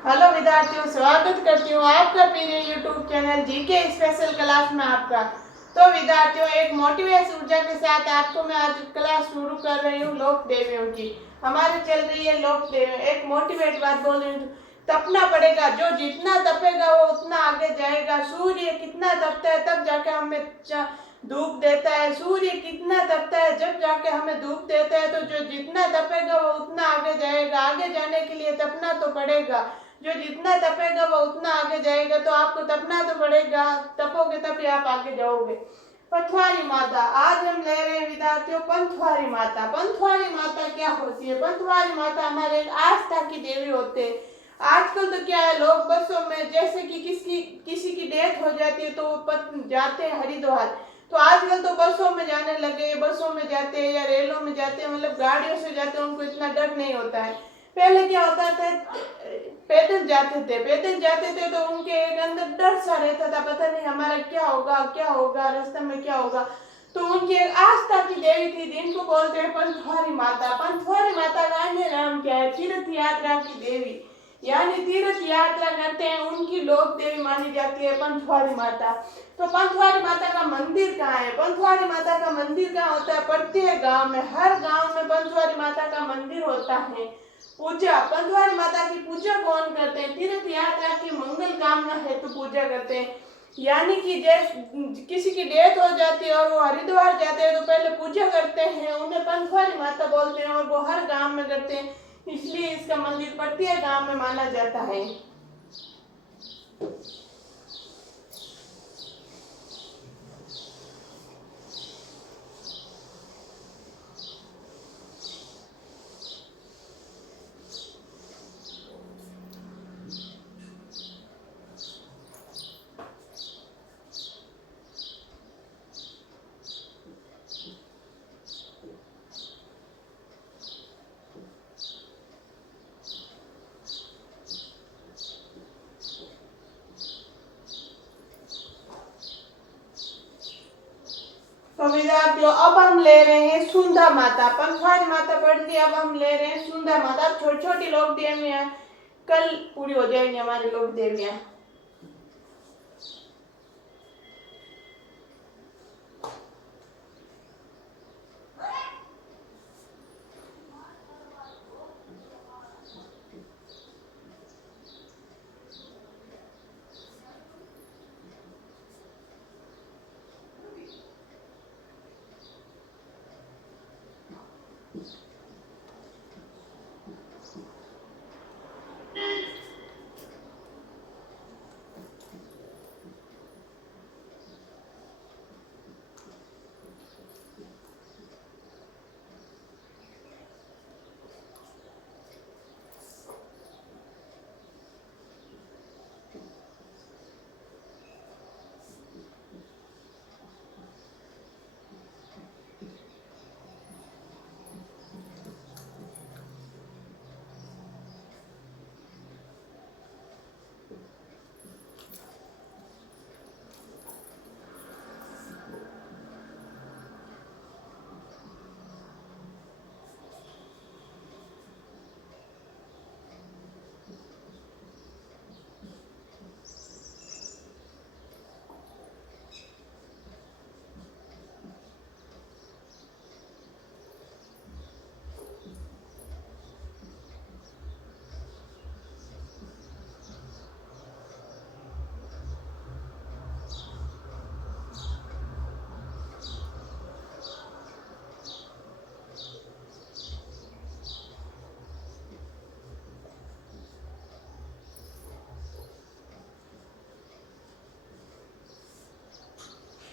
Hello विद्यार्थियों, स्वागत करती हूँ आपका प्रिय YouTube channel GK special class में आपका। तो विद्यार्थियों, एक मोटिवेशन ऊर्जा के साथ आपको मैं आज क्लास शुरू कर रही हूँ लोक देवियों की। हमारी चल रही है लोक देवी। एक मोटिवेट बात बोल रही हूँ, तपना पड़ेगा। जो जितना तपेगा वो उतना आगे जाएगा। सूर्य कितना तपता है तब जाके हमें धूप देता है। सूर्य कितना तपता है जब जाके हमें धूप देता है। तो जो जितना तपेगा वो उतना आगे जाएगा। आगे जाने के लिए तपना तो पड़ेगा। जो जितना तपेगा वो उतना आगे जाएगा। तो आपको तपना तो पड़ेगा, तपोगे तभी आप आगे जाओगे। पंथवारी माता आज हम ले रहे हैं विद्यार्थियों। पंथवारी माता, पंथवारी माता क्या होती है? पंथवारी माता हमारे आस्था की देवी होते हैं। आजकल तो क्या है, लोग बसों में जैसे कि किसी की डेथ हो जाती है तो वो जाते हैं हरिद्वार। तो आजकल तो बसों में जाने लगे, बसों में जाते हैं या रेलों में जाते हैं, मतलब गाड़ियों से जाते हैं। उनको इतना डर नहीं होता है। पहले क्या होता था, पैदल जाते थे तो उनके एक अंदर डर सा रहता था, पता नहीं हमारा क्या होगा रास्ते में क्या होगा। तो उनकी एक आस्था की देवी थी जिनको बोलते हैं पंथवारी माता। पंथवारी माता का अन्य नाम क्या है? तीर्थ यात्रा की देवी, यानी तीर्थ यात्रा करते हैं उनकी लोक देवी मानी जाती है पंथवारी माता। तो पंथवारी माता का मंदिर कहाँ है? पंथवारी माता का मंदिर कहाँ होता है? प्रत्येक गांव में, हर गांव में पंथवारी माता का मंदिर होता है। पूजा, पंथवारी माता की पूजा कौन करते हैं? तीर्थ यात्रा की मंगल कामना हेतु पूजा करते हैं। यानी कि जैसे किसी की डेथ हो जाती है और वो हरिद्वार जाते हैं तो पहले पूजा करते हैं, उन्हें पंथवारी माता बोलते हैं और वो हर गांव में करते हैं। इसलिए इसका मंदिर प्रत्येक गांव में माना जाता है। तो विद्यार्थियों, अब हम ले रहे हैं सुंधा माता। पंथवारी माता पढ़ ली, अब हम ले रहे हैं सुंधा माता। छोटी छोटी लोक देवियां कल पूरी हो जाएंगी हमारी लोक देवियां।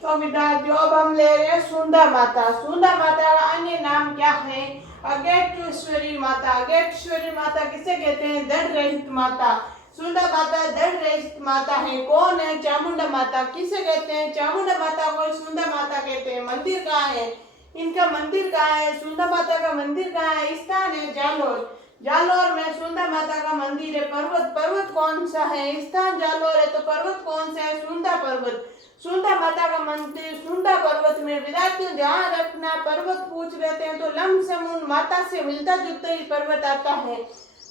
तो विद्यार्थियों, अब हम ले रहे हैं सुंदा माता। सुंदा माता का अन्य नाम क्या है? अगेटेश्वरी माता। अगेटेश्वरी माता किसे कहते हैं? दंड रहित माता। सुंदा माता दंड रहित माता है। कौन है? चामुंडा माता। किसे कहते हैं? चामुंडा माता को सुंदा माता कहते हैं। मंदिर कहाँ है? इनका मंदिर कहाँ है? सुंदा माता का मंदिर कहाँ है? स्थान है जालोर। जालोर में सुंदा माता का मंदिर है। पर्वत कौन सा है? स्थान जालोर है तो पर्वत कौन सा है? सुंदा पर्वत। सुंदा माता का मंदिर सुंदा पर्वत में। विद्यार्थियों ध्यान रखना, पर्वत पूछ लेते हैं तो लमसम उन माता से मिलता जुलता ही पर्वत आता है।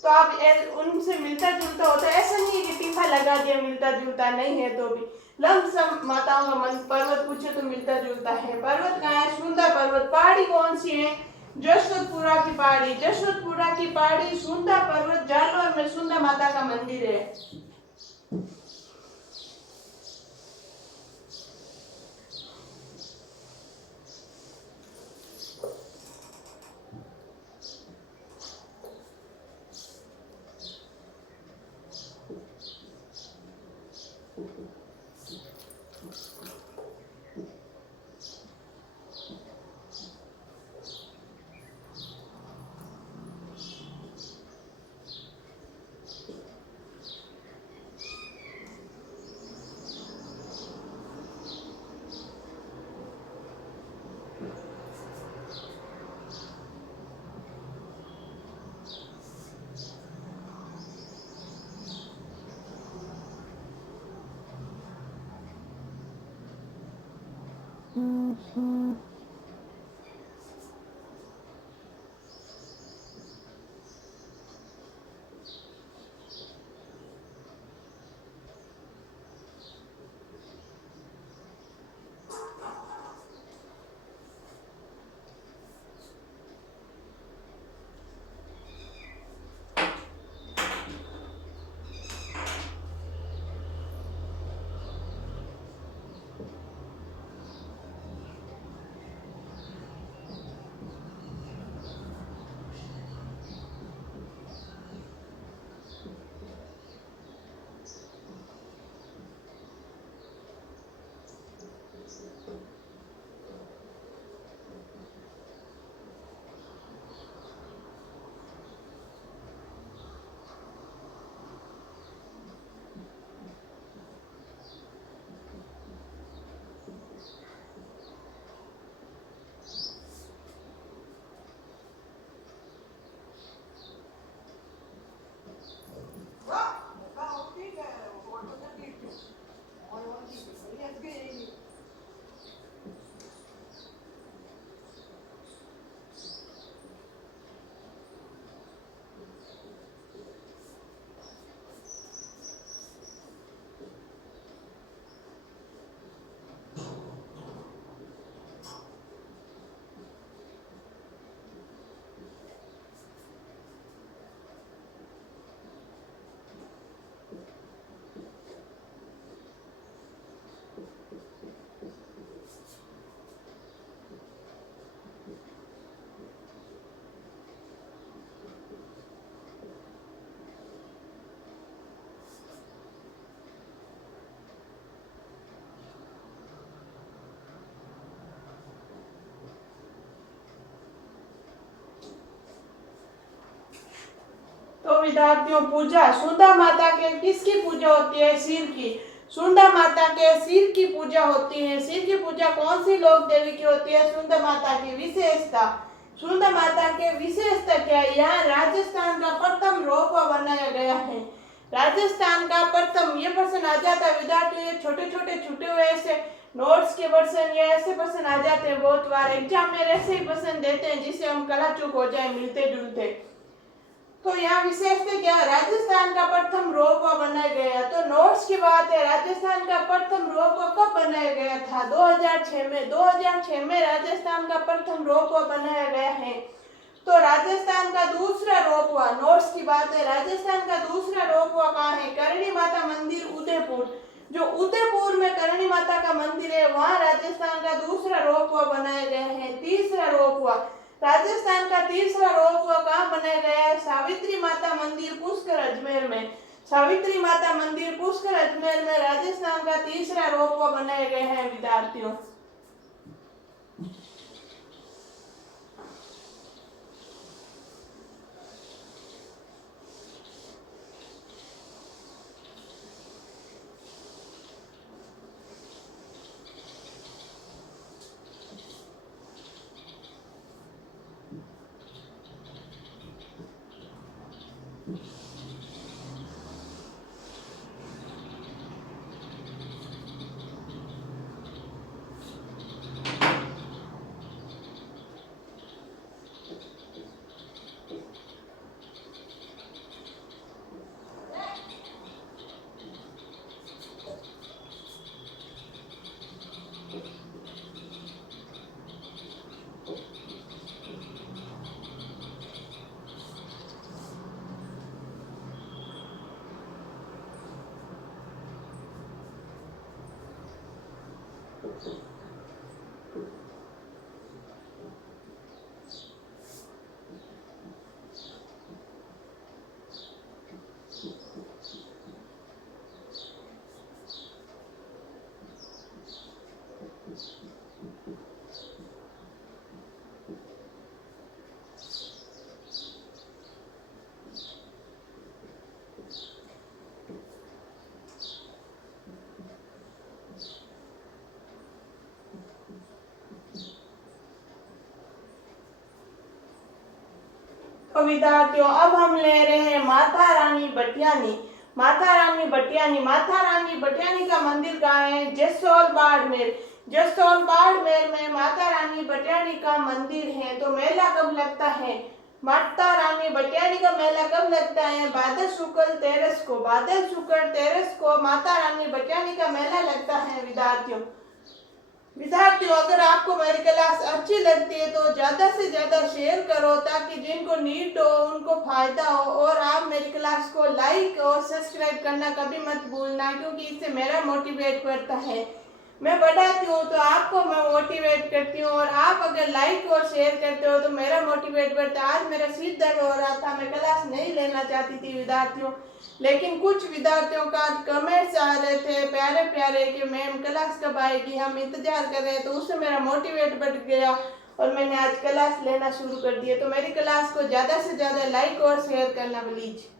तो आप उनसे मिलता जुलता होता है, ऐसा नहीं है कि टीका लगा दिया मिलता जुलता नहीं है, तो भी लमसम माताओं का मन पर्वत पूछे तो मिलता जुलता है। पर्वत कहाँ है? सुंदर पर्वत। पहाड़ी कौन सी है? जशवंतपुरा की पहाड़ी। जशवंतपुरा की पहाड़ी, सुंदर पर्वत, जालौर में सुंदर माता का मंदिर है। तो विद्यार्थियों, पूजा सुंदर माता के किसकी पूजा होती है? सिर की। सुंदर माता के सिर की पूजा होती है। सिर की पूजा कौन सी लोक देवी की होती है? सुंदर माता की। विशेषता, सुंदर माता के विशेषता क्या है? यहाँ राजस्थान का प्रथम रोपवा बनाया गया है। राजस्थान का प्रथम, ये प्रश्न आ जाता है विद्यार्थियों, छोटे छोटे छुटे हुए ऐसे नोट्स के प्रश्न या ऐसे प्रश्न आ जाते हैं बहुत बार एग्जाम में, ऐसे ही प्रश्न देते हैं जिससे हम कला चूक हो जाए मिलते जुलते। तो यहाँ विशेषता क्या? राजस्थान का प्रथम रोपवा बनाया गया। तो नोट्स की बात है, राजस्थान का प्रथम रोपवा कब बनाया गया था? 2006 में। 2006 में राजस्थान का प्रथम रोपवा बनाया गया है। तो राजस्थान का दूसरा रोपवा, नोट्स की बात है, राजस्थान का दूसरा रोपवा कहाँ है? करणी माता मंदिर, उदयपुर। जो उदयपुर में करणी माता का मंदिर है, वहाँ राजस्थान का दूसरा रोपवा बनाया गया है। तीसरा रोपवा, राजस्थान का तीसरा रोपवा कहाँ बनाया गया है? सावित्री माता मंदिर, पुष्कर, अजमेर में। सावित्री माता मंदिर, पुष्कर, अजमेर में राजस्थान का तीसरा रोपवा बनाए गए हैं विद्यार्थियों। तो विद्यार्थियों अब हम ले रहे हैं माता रानी भटियानी। माता रानी भटियानी, माता रानी भटियानी का मंदिर कहाँ है? जसोल बाड़मेर। जसोल बाड़मेर में माता रानी भटियानी का मंदिर है। तो मेला कब लगता है? माता रानी भटियानी का मेला कब लगता है? भाद्र शुक्ल तेरस को। भाद्र शुक्ल तेरस को माता रानी भटियानी का मेला लगता है। विद्यार्थियों अगर आपको मेरी क्लास अच्छी लगती है तो ज़्यादा से ज़्यादा शेयर करो ताकि जिनको नीड हो उनको फ़ायदा हो। और आप मेरी क्लास को लाइक और सब्सक्राइब करना कभी मत भूलना, क्योंकि इससे मेरा मोटिवेट करता है। मैं पढ़ाती हूँ तो आपको मैं मोटिवेट करती हूँ, और आप अगर लाइक और शेयर करते हो तो मेरा मोटिवेट बढ़ता है। आज मेरा सिर दर्द हो रहा था, मैं क्लास नहीं लेना चाहती थी विद्यार्थियों, लेकिन कुछ विद्यार्थियों का कमेंट्स आ रहे थे प्यारे प्यारे कि मैम क्लास कब आएगी, हम इंतजार कर रहे हैं। तो उससे मेरा मोटिवेट बढ़ गया और मैंने आज क्लास लेना शुरू कर दिया। तो मेरी क्लास को ज़्यादा से ज़्यादा लाइक और शेयर करना प्लीज़।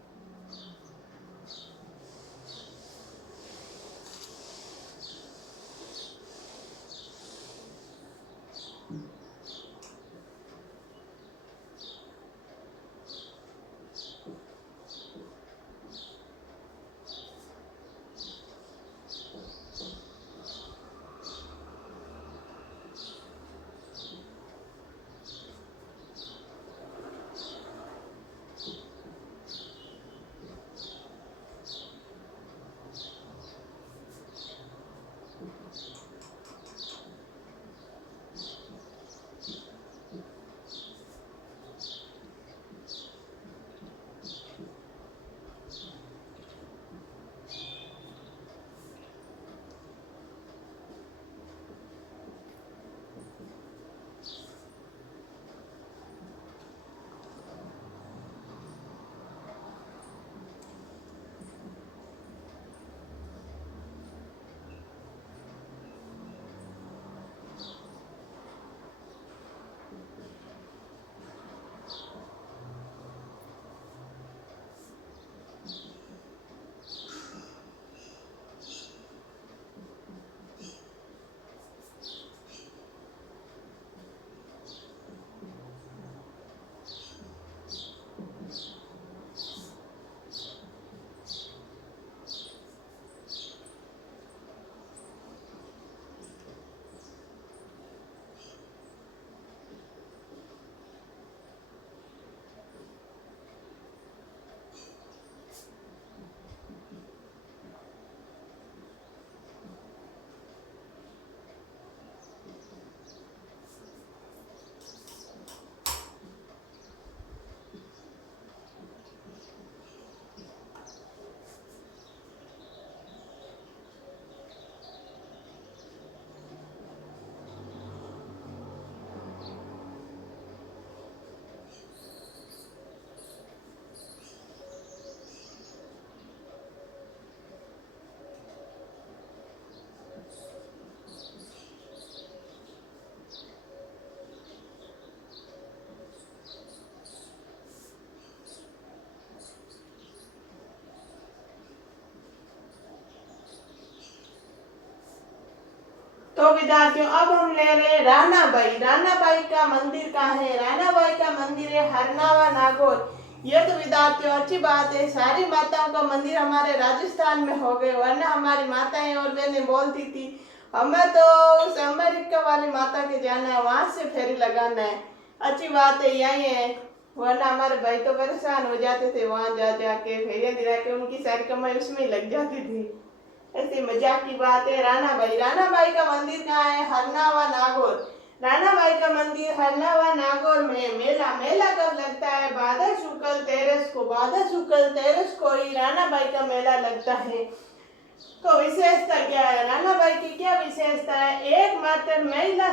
तो विद्यार्थियों अब हम ले रहे हैं रानाबाई। रानाबाई का मंदिर कहाँ है? रानाबाई का मंदिर है हरनावा नागौर। ये तो विद्यार्थियों अच्छी बात है, सारी माताओं का मंदिर हमारे राजस्थान में हो गए, वरना हमारी माताएं और बहनें बोलती थी हमें तो उस अमेरिका वाली माता के जाना है, वहां से फेरी लगाना है। अच्छी बात है, यही है, वरना हमारे भाई तो परेशान हो जाते थे वहां जा जाके फेरियां दिला के, उनकी सारी कमाई उसमें ही लग जाती थी। ऐसी मजाक की बात है। रानाबाई, रानाबाई का मंदिर कहाँ है? हरनावा नागौर। रानाबाई का मंदिर हरनावा नागौर में। मेला, मेला कब लगता है? भाद्र शुक्ल तेरस को। भाद्र शुक्ल तेरस को ही रानाबाई का मेला लगता है। तो विशेषता क्या है, रानाबाई की क्या विशेषता है? एकमात्र महिला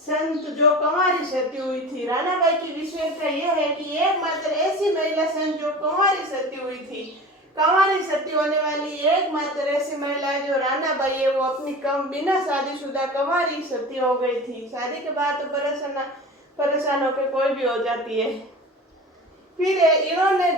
संत जो कंवारी सती हुई थी। रानाबाई की विशेषता यह है कि एकमात्र ऐसी महिला संत जो कंवारी सती हुई थी। कंवारी सती होने वाली एकमात्र ऐसी महिला जो रानाबाई है, वो अपनी कम बिना शादीशुदा कंवारी सती हो गई थी। शादी के बाद तो परेशान होकर कोई भी हो जाती है। फिर इन्होंने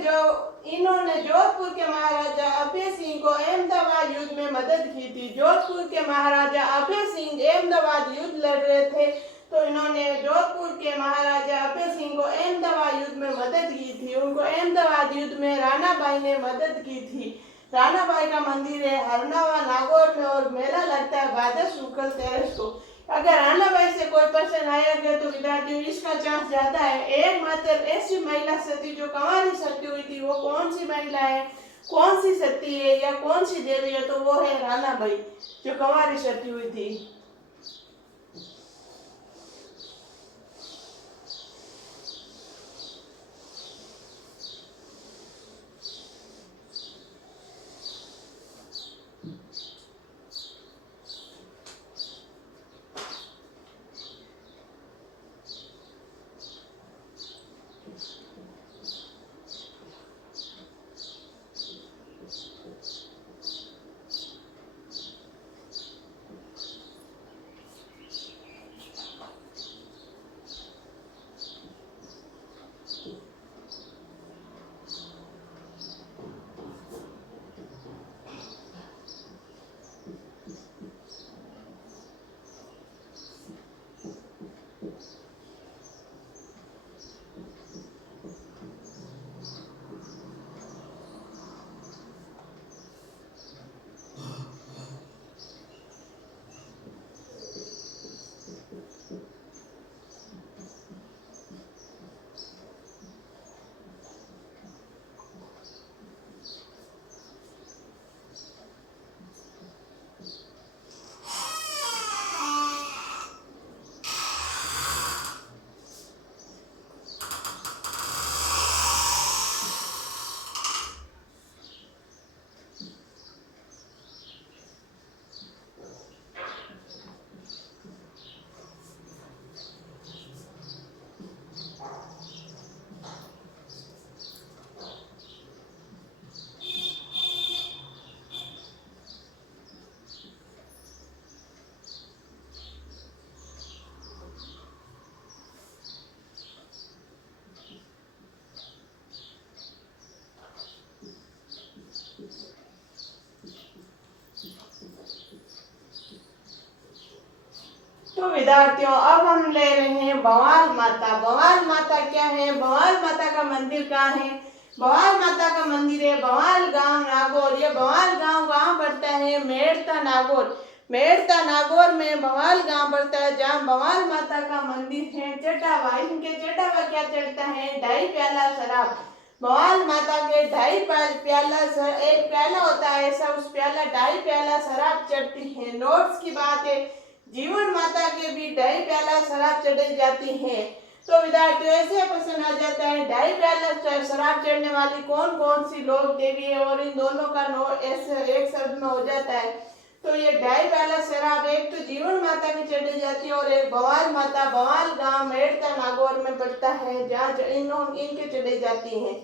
जोधपुर के महाराजा अभय सिंह को अहमदाबाद युद्ध में मदद की थी। जोधपुर के महाराजा अभय सिंह अहमदाबाद युद्ध लड़ रहे थे, तो इन्होंने जोधपुर के महाराजा अभय सिंह को अहमदाबाद युद्ध में मदद की थी। उनको अहमदाबाद युद्ध में रानाबाई ने मदद की थी। रानाबाई का मंदिर है हरनावा नागौर में और मेला लगता है भादर शुक्ल 13 को। अगर रानाबाई से कोई प्रश्न आया गया तो विद्यार्थियों इसका चांस ज्यादा है। एकमात्र ऐसी महिला सती जो कंवारी सती हुई थी, वो कौन सी महिला है, कौन सी सती है या कौन सी देवी है? तो वो है रानाबाई जो कंवारी सती हुई थी। तो विद्यार्थियों अब हम ले रहे हैं भवाल माता। भवाल माता क्या है? भवाल माता का मंदिर कहाँ है? भवाल माता का मंदिर है भवाल गांव नागौर। ये भवाल गांव कहाँ पड़ता है? मेड़ता नागौर। मेड़ता नागौर में भवाल गांव पड़ता है, जहाँ भवाल माता का मंदिर है। चढ़ावा, इनके चढ़ावा क्या चढ़ता है? 2.5 प्याला शराब। भवाल माता के 2.5 प्याला एक प्याला होता है ऐसा, उस प्याला 2.5 प्याला शराब चढ़ती है। नोट्स की बात है, जीवन माता के भी 2.5 प्याला शराब चढ़ाई जाती है। तो विद्यार्थियों ऐसे प्रश्न आ जाता है, 2.5 प्याला शराब चढ़ने वाली कौन कौन सी लोक देवी है, और इन दोनों का नोट ऐसे एक शब्द में हो जाता है। तो ये 2.5 प्याला शराब एक तो जीवन माता की चढ़ी जाती है और एक भवाल माता भवाल गांव मेड़ता नागौर में पड़ता है, जहाँ इनके चढ़ी जाती है।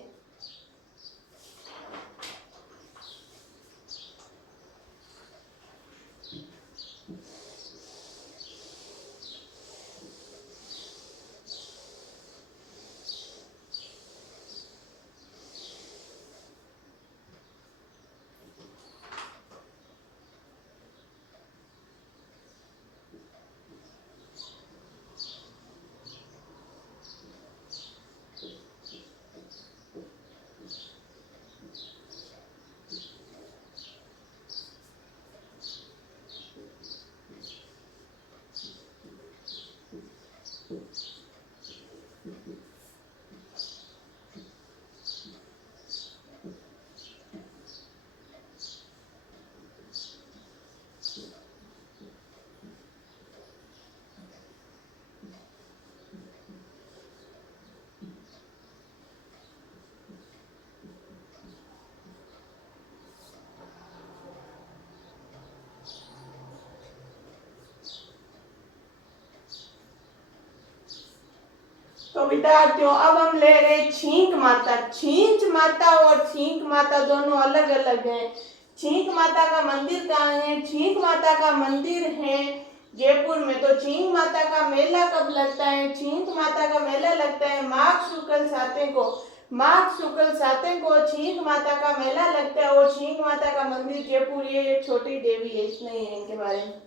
तो विद्यार्थियों अब हम ले रहे हैं छींक माता। छींच माता और छींक माता दोनों अलग अलग हैं। छींक माता का मंदिर कहाँ है? छींक माता का मंदिर है जयपुर में। तो छींक माता का मेला कब लगता है? छींक माता का मेला लगता है माघ शुक्ल सातवें को। माघ शुक्ल सातवें को छींक माता का मेला लगता है और छींक माता का मंदिर जयपुर। ये एक छोटी देवी है, इतना ही है इनके बारे में।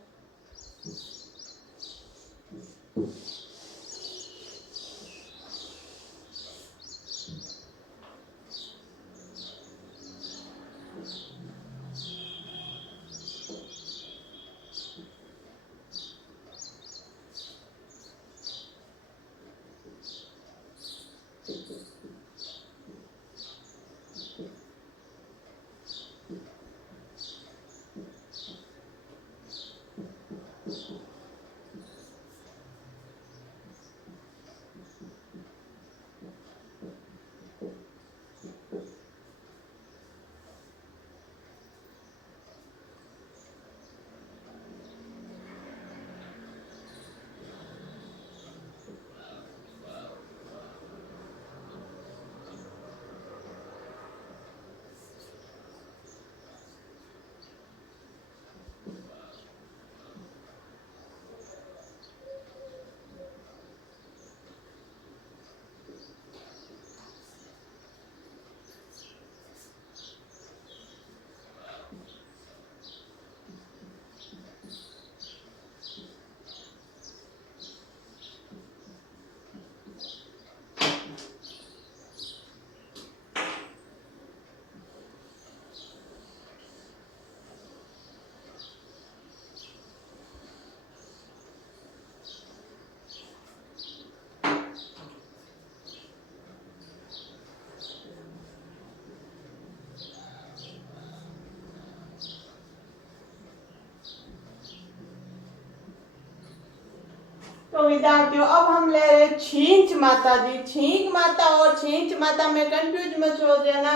तो विद्यार्थियों अब हम ले रहे छींच माता जी। छींक माता और छींच माता में कंफ्यूज मत हो जाना।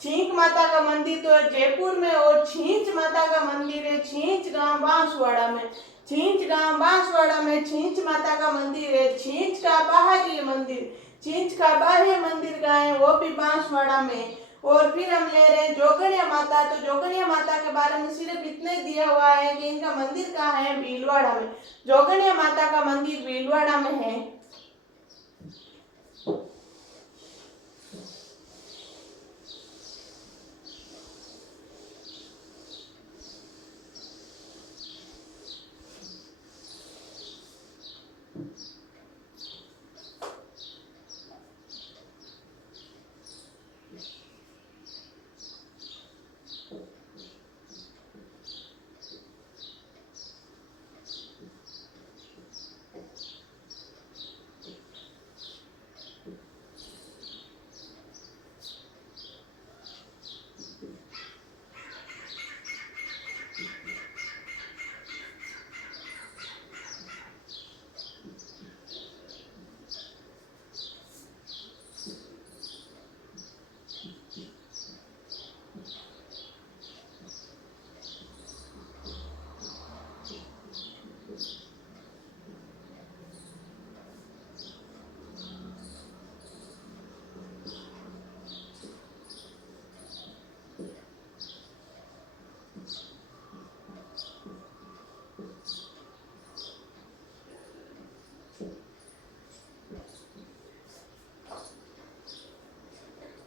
छींक माता का मंदिर तो है जयपुर में और छींच माता का मंदिर है छींच गांव बांसवाड़ा में। छींच गांव बांसवाड़ा में छींच माता का मंदिर है। छींच का बाहरी मंदिर, छींच का बाह्य मंदिर का है वो भी बांसवाड़ा में। और फिर हम ले रहे हैं जोगनिया माता। तो जोगनिया माता के बारे में सिर्फ इतने दिया हुआ है कि इनका मंदिर कहाँ है? भीलवाड़ा में। जोगनिया माता का मंदिर भीलवाड़ा में है।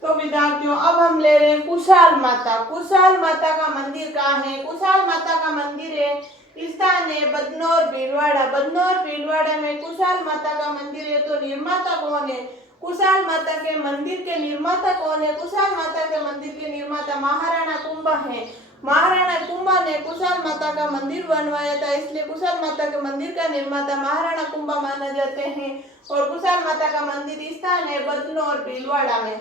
तो विद्यार्थियों अब हम ले रहे हैं कुशाल माता। कुशाल माता का मंदिर कहाँ है? कुशाल माता का मंदिर है स्थान है बदनौर भीलवाड़ा। बदनौर भीलवाड़ा में कुशाल माता का मंदिर है। तो निर्माता कौन है? कुशाल माता के मंदिर के निर्माता कौन है? कुशाल माता के मंदिर के निर्माता महाराणा कुंभा है। महाराणा कुंभा ने कुशाल माता का मंदिर बनवाया था, इसलिए कुशाल माता के मंदिर का निर्माता महाराणा कुंभा माना जाते हैं। और कुशाल माता का मंदिर स्थान है बदनौर भीलवाड़ा में।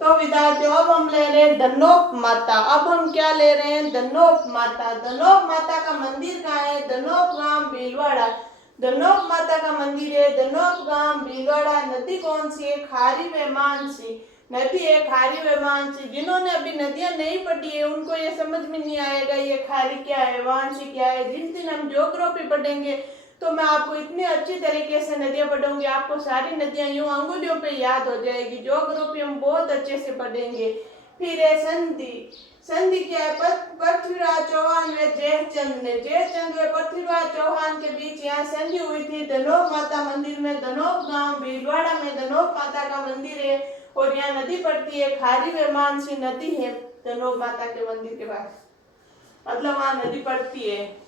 तो विद्यार्थियों अब हम ले रहे हैं धनोप माता। अब हम क्या ले रहे हैं? धनोप माता। धनोप माता का मंदिर कहाँ है? धनोप गांव भीलवाड़ा। धनोप माता का मंदिर है धनोप गांव भीलवाड़ा। नदी कौन सी है? खारी व मानसी नदी है, खारी व मानसी। जिन्होंने अभी नदियां नहीं पढ़ी है उनको ये समझ में नहीं आएगा ये खारी क्या है, मानसी क्या है। जिस दिन हम ज्योग्राफी पढ़ेंगे तो मैं आपको इतनी अच्छी तरीके से नदियां पढ़ूंगी, आपको सारी नदियां यूं अंगुलियों पे याद हो जाएगी। ज्योग्राफी हम बहुत अच्छे से पढ़ेंगे। फिर है संधि। संधि क्या है? पृथ्वीराज चौहान व जयचंद ने, जयचंद व पृथ्वीराज चौहान के बीच यहाँ संधि हुई थी धनोप माता मंदिर में। धनोप गांव भीलवाड़ा में धनोप माता का मंदिर है और यहाँ नदी पड़ती है, खारी व मानसी नदी है धनोप माता के मंदिर के पास, मतलब वहाँ नदी पड़ती है।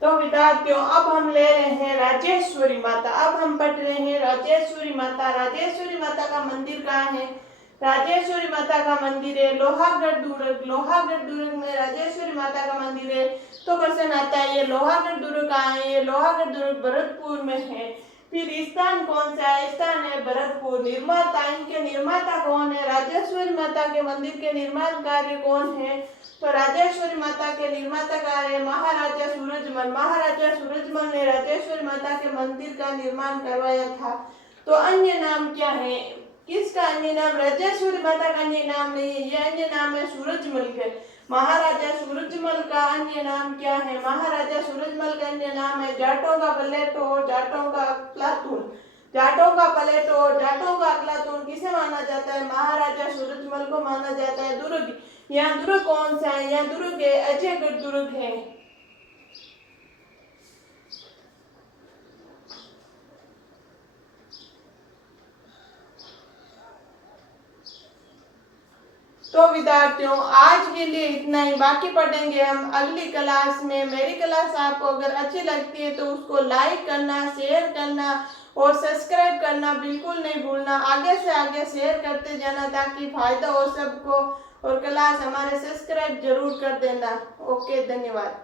तो विद्यार्थियों अब हम ले रहे हैं राजेश्वरी माता। अब हम पढ़ रहे हैं राजेश्वरी माता। राजेश्वरी माता का मंदिर कहाँ है? राजेश्वरी माता का मंदिर है लोहागढ़ दुर्ग। लोहागढ़ दुर्ग में राजेश्वरी माता का मंदिर है। तो क्वेश्चन आता है ये लोहागढ़ दुर्ग कहाँ है? ये लोहागढ़ दुर्ग भरतपुर में है। फिर स्थान कौन सा है? स्थान है भरतपुर। निर्माता, इनके निर्माता कौन है? राजेश्वरी माता के मंदिर के निर्माण कार्य कौन है? तो राजेश्वरी माता के निर्माता का है महाराजा सूरजमल। महाराजा सूरजमल ने राजेश्वरी माता के मंदिर का निर्माण करवाया था। तो अन्य नाम क्या है? किसका अन्य नाम? राजेश्वरी माता का अन्य नाम नहीं है, ये अन्य नाम है सूरजमल के। महाराजा सूरजमल का अन्य नाम क्या है? महाराजा सूरजमल का अन्य नाम है जाटों का पलेटो और जाटों का अकलातून। जाटों का पलेटो और जाटों का अकलातून किसे माना जाता है? महाराजा सूरजमल को माना जाता है। दुर्ग, यहाँ दुर्ग कौन सा है? यहाँ दुर्ग है अजयगढ़ दुर्ग है। तो विद्यार्थियों आज के लिए इतना ही, बाकी पढ़ेंगे हम अगली क्लास में। मेरी क्लास आपको अगर अच्छी लगती है तो उसको लाइक करना, शेयर करना और सब्सक्राइब करना बिल्कुल नहीं भूलना। आगे से आगे शेयर करते जाना ताकि फायदा हो सबको, और क्लास हमारे सब्सक्राइब जरूर कर देना। ओके, धन्यवाद।